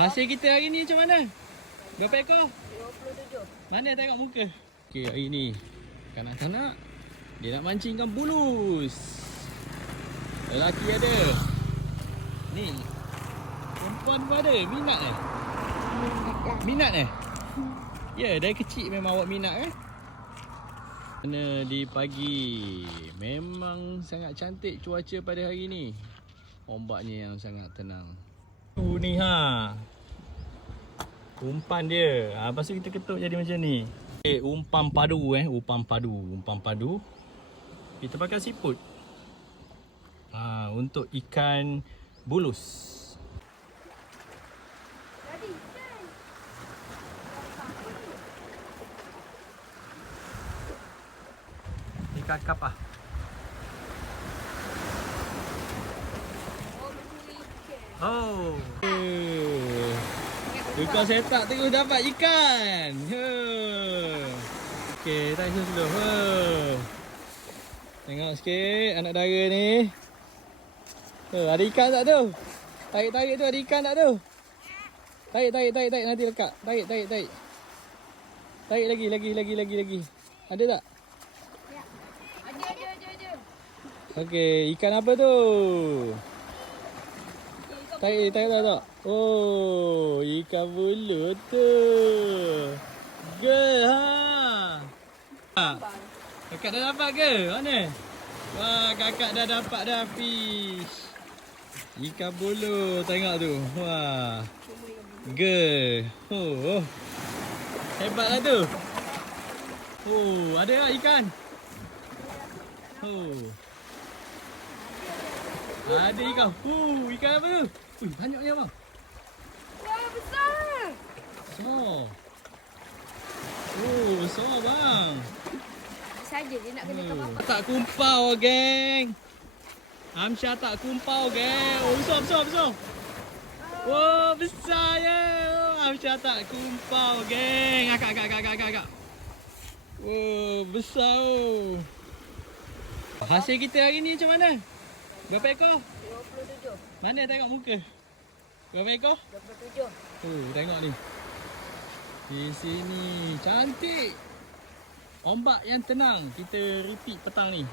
Hasil kita hari ni macam mana? Berapa ekor? 27. Mana tengok muka? Okey, hari ni kanak-kanak dia nak mancingkan bulus. Lelaki ada. Ni. Perempuan pun ada. Minat eh? Minat eh? Ya, dari kecil memang awak minat eh? Kena di pagi. Memang sangat cantik cuaca pada hari ni. Ombaknya yang sangat tenang. Tu ni ha. Umpan dia. Ha, lepas tu kita ketuk jadi macam ni. Eh, umpan padu eh. Umpan padu. Umpan padu. Kita pakai siput. Ha, untuk ikan bulus. Kan. Ikan kapah. Oh. Oh. Tukar setak terus dapat ikan. Okey, tarik dulu. Ha. Tengok sikit anak dara ni. Ha, ada ikan tak tu? Tarik-tarik tu ada ikan tak tu? Tarik, tarik, tarik, tarik nanti lekat. Tarik, tarik, tarik. Tarik lagi, lagi, lagi, lagi, lagi. Ada tak? Ada, ada, ada, ada. Okey, ikan apa tu? Tarik, tarik tak tak? Oh, ikan bulu tu. Girl, ha? Ha? Kakak dah dapat ke? Mana? Wah, kakak dah dapat dah fish. Ikan bulu, tengok tu. Wah. Girl. Oh, oh. Hebatlah tu. Oh, ada tak ikan? Oh. Ada ikan. Uh, ikan apa tu? Ui, banyaknya bang. Wah, besar. Besar. Oh, besar bang. Saja dia nak kena Hmm. apa? Tak kumpau, geng. Amsyah tak kumpau, geng. Oh, besar, besar, besar. Wow, besar ya. Oh, Amsyah tak kumpau, geng. Akak, akak, akak, akak, akak. Wow, besar oh. Hasil kita hari ni macam mana? Berapa ekor? 27. Mana tengok muka? Berapa ekor? 27. Oh, tengok ni. Di sini cantik. Ombak yang tenang. Kita repeat petang ni.